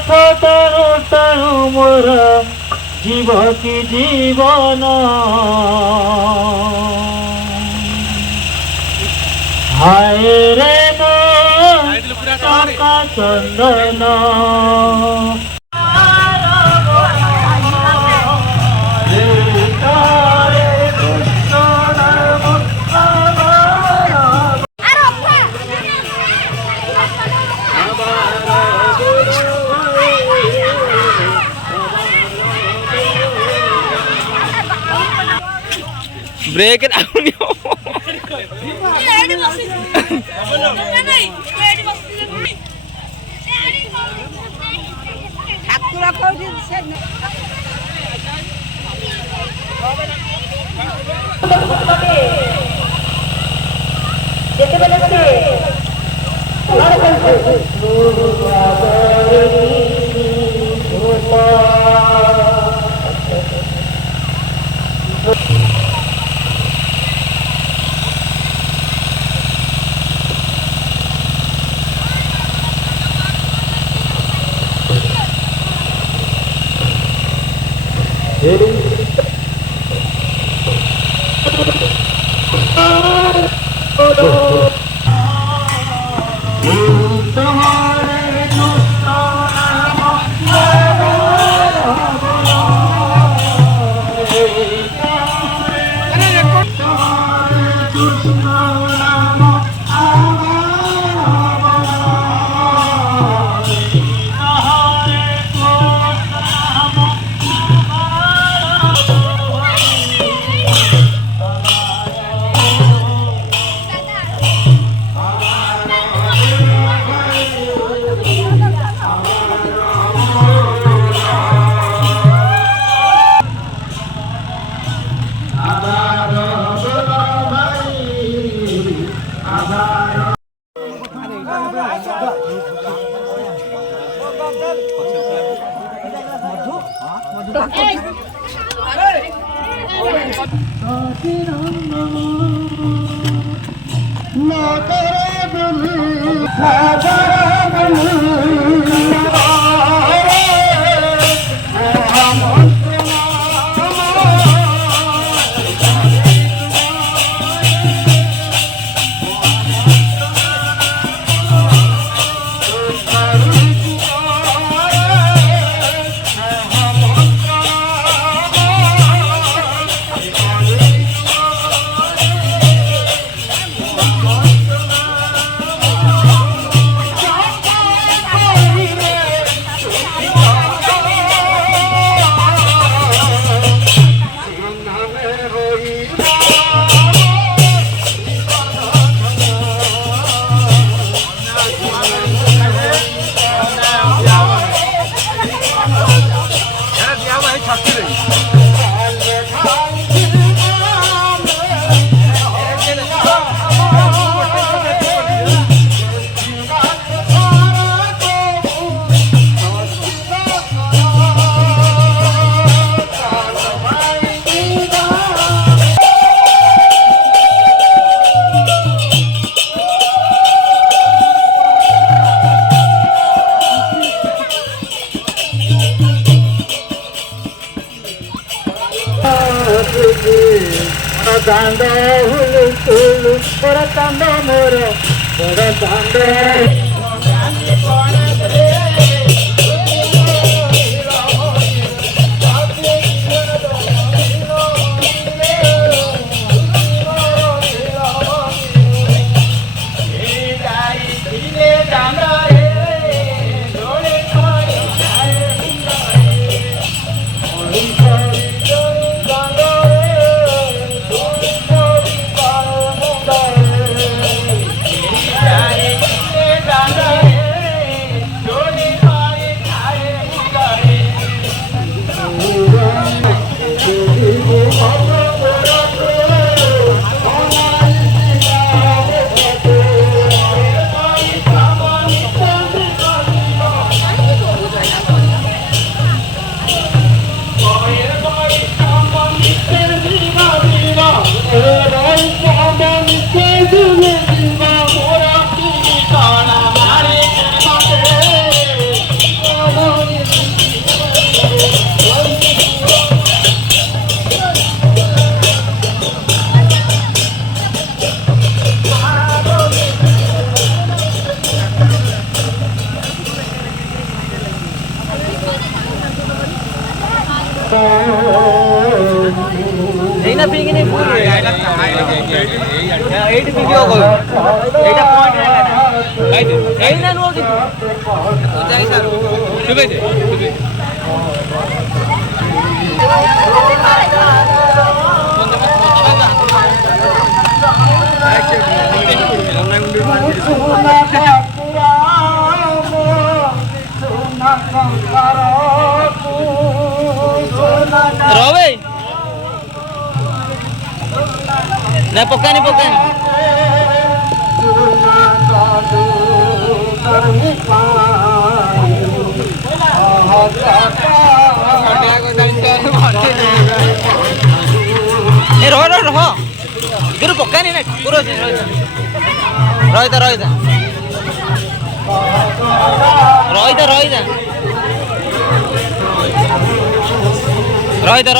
পথ টানু টানু মোরা জীব কি জীবন হায় রে টাকা চন্দন ब्रेक आउनी हो दांड हुलु हुलु बड़ा दांड मोर बड़ा दांड এইনা পিঙ্কি নেই ভুল এইটি পিঙ্কি ও কই এইটা পয়েন্ট না এইনা নো কিছু তো যাই স্যার শুবে দে Robe. Na pokani. Roh. Guru pokani na. Guru Roida. Roida. Roida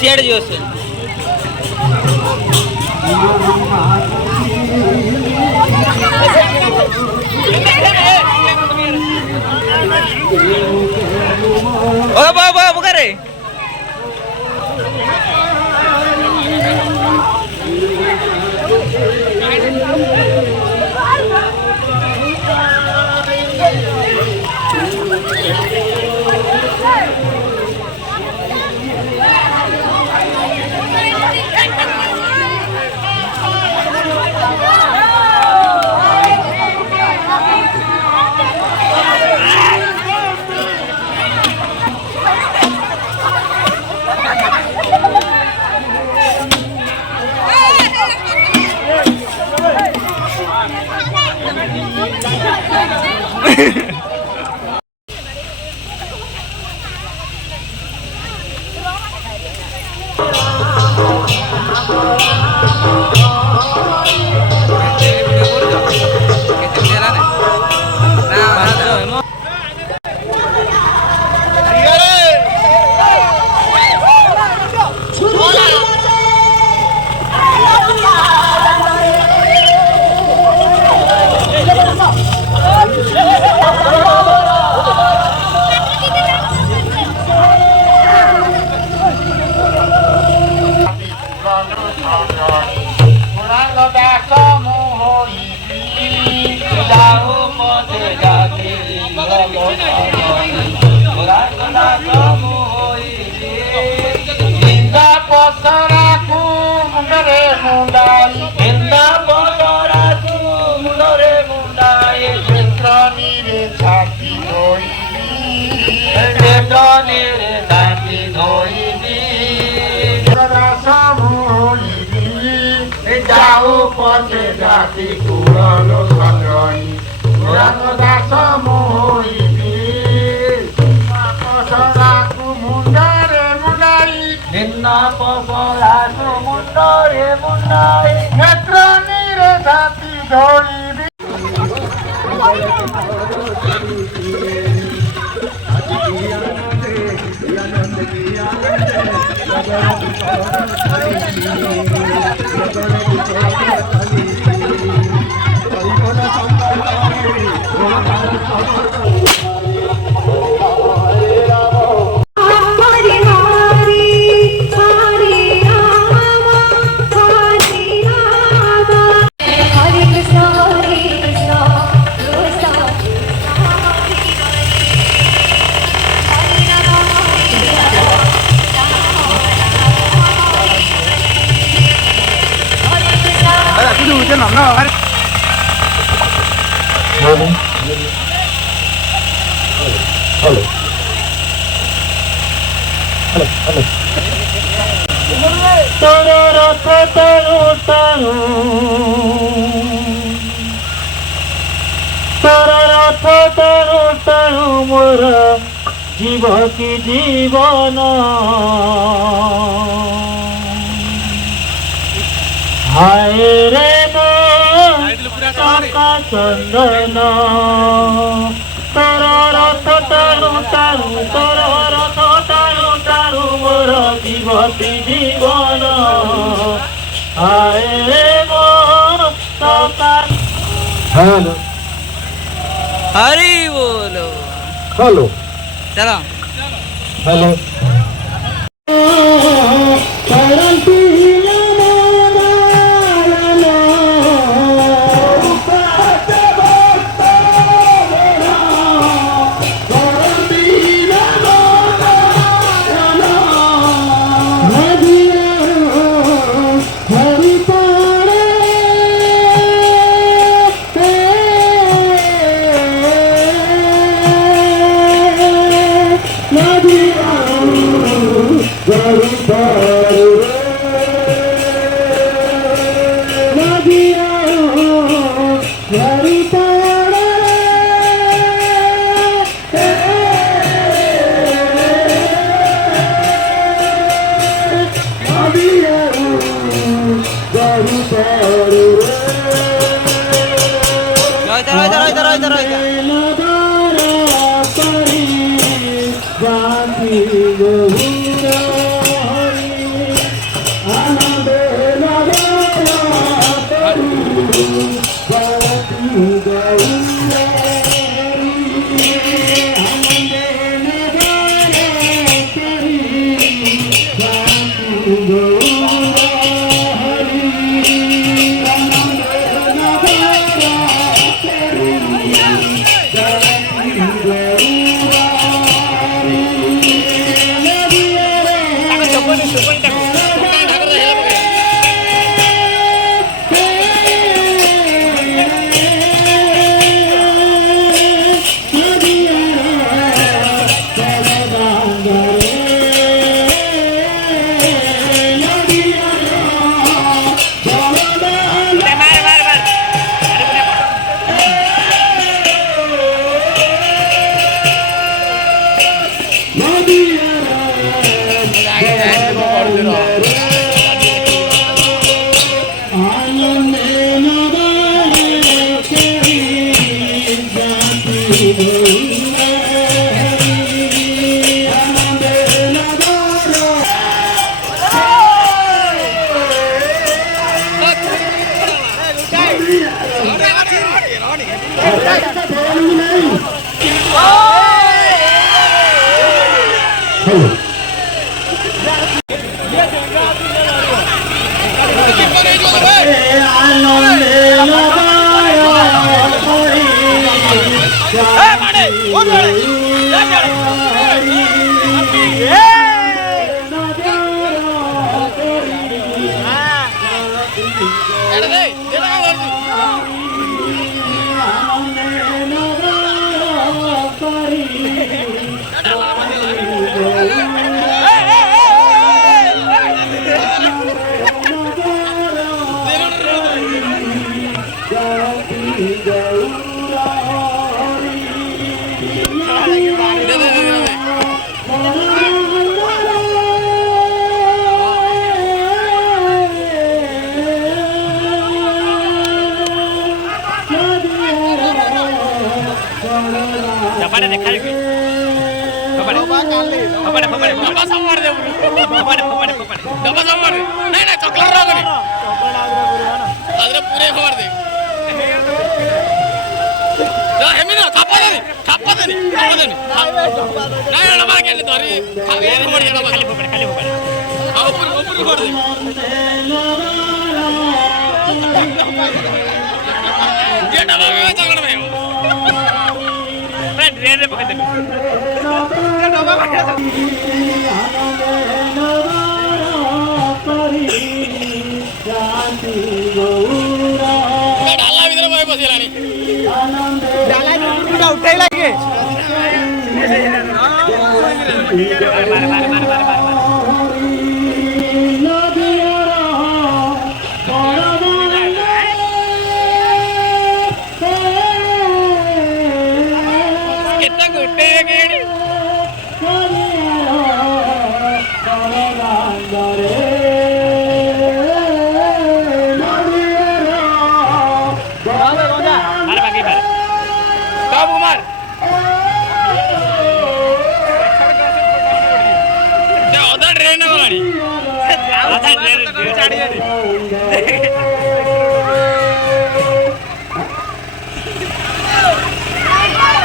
शेड जो से ओ बाबा करे पचे जाति कुरलो सजनी पुरानो दास मोहिबी पसराकु मुंडारे मुंडाई निन्ना पसराकु मुंडारे मुंडाई नेत्र निरे जाति धोइबी मोर जीव की जीवन हाय रे का चंदन तोर रथ तारू तारू तोर रथ तारू तारू मोर जीव की जीवन हाय रे हरी बोलो हेलो चलो हेलो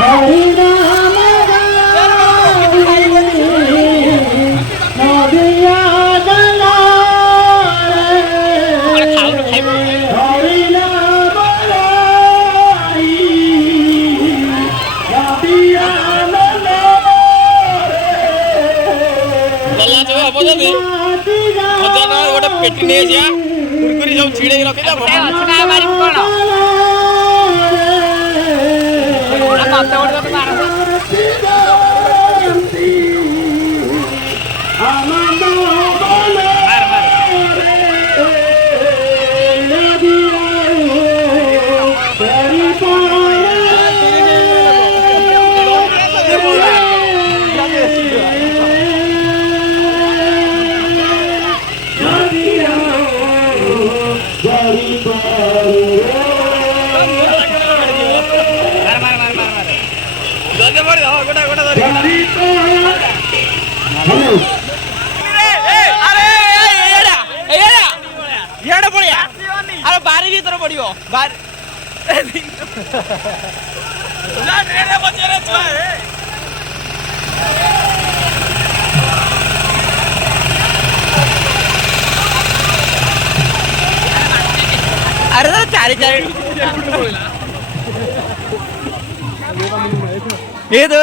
Hari Rama ଦବଛନ୍ତି ହଜାର ଟଙ୍କା ଗୋଟେ ପେଟି ନେଇଯିବା କୁରକୁରି ସବୁ ଛିଡ଼େଇକି ରଖିଦବ ମାରିବୁ କଣ बारी भीतर पड़ो अरे तो चारी चारी ये तो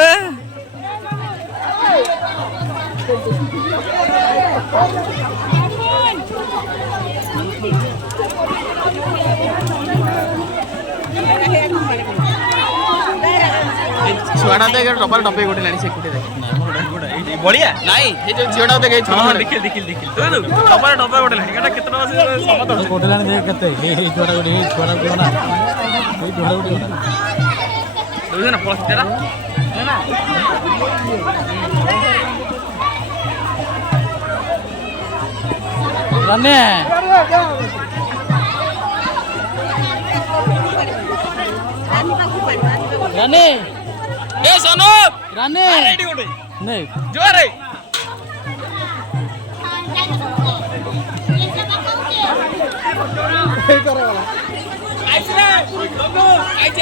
छुआटा तो डबल डब्बे गोटे लानी से कुटे बढ़िया नहीं ये जो झियोटा तो गई छुआ देखिल देखिल देखिल तो डबल डब्बे गोटे लानी एटा कितना बस समत गोटे लानी देख कते हे छुआटा गोटे कोना हे छुआटा गोटे दोजना ना पलस तेरा ना रने रानी ए सोनू रानी रेडी गोटे नहीं जोर रे ए करे वाला आइस रे सोनू आइस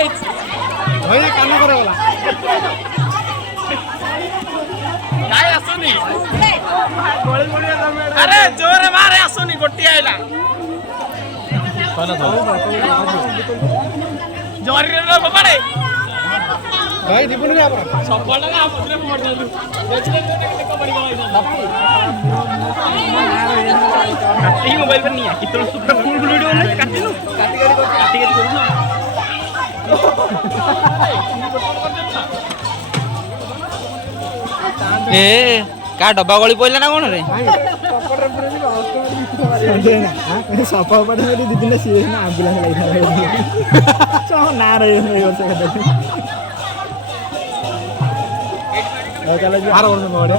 होय काम करे वाला काय आसुनी गोळी गोळी अरे जोर मारे आसुनी गोटी आइला कोना तो जोर रे बपड़े भाई दीपुन रे आपण सफल लगा आपने मोड़ दे बेचले को बड़ी गई काटी मोबाइल पर नहीं है कितना सुपर फुल वीडियो में काटी नु काटी करू ना ए का डब्बा गली पइला ना कोन रे पकड़ रे पूरे ना हां सफा पड़ दी दिन से ना एम्बुलेंस लई था ना रे वर्ष का चलो जी 6 वर्ष मोड़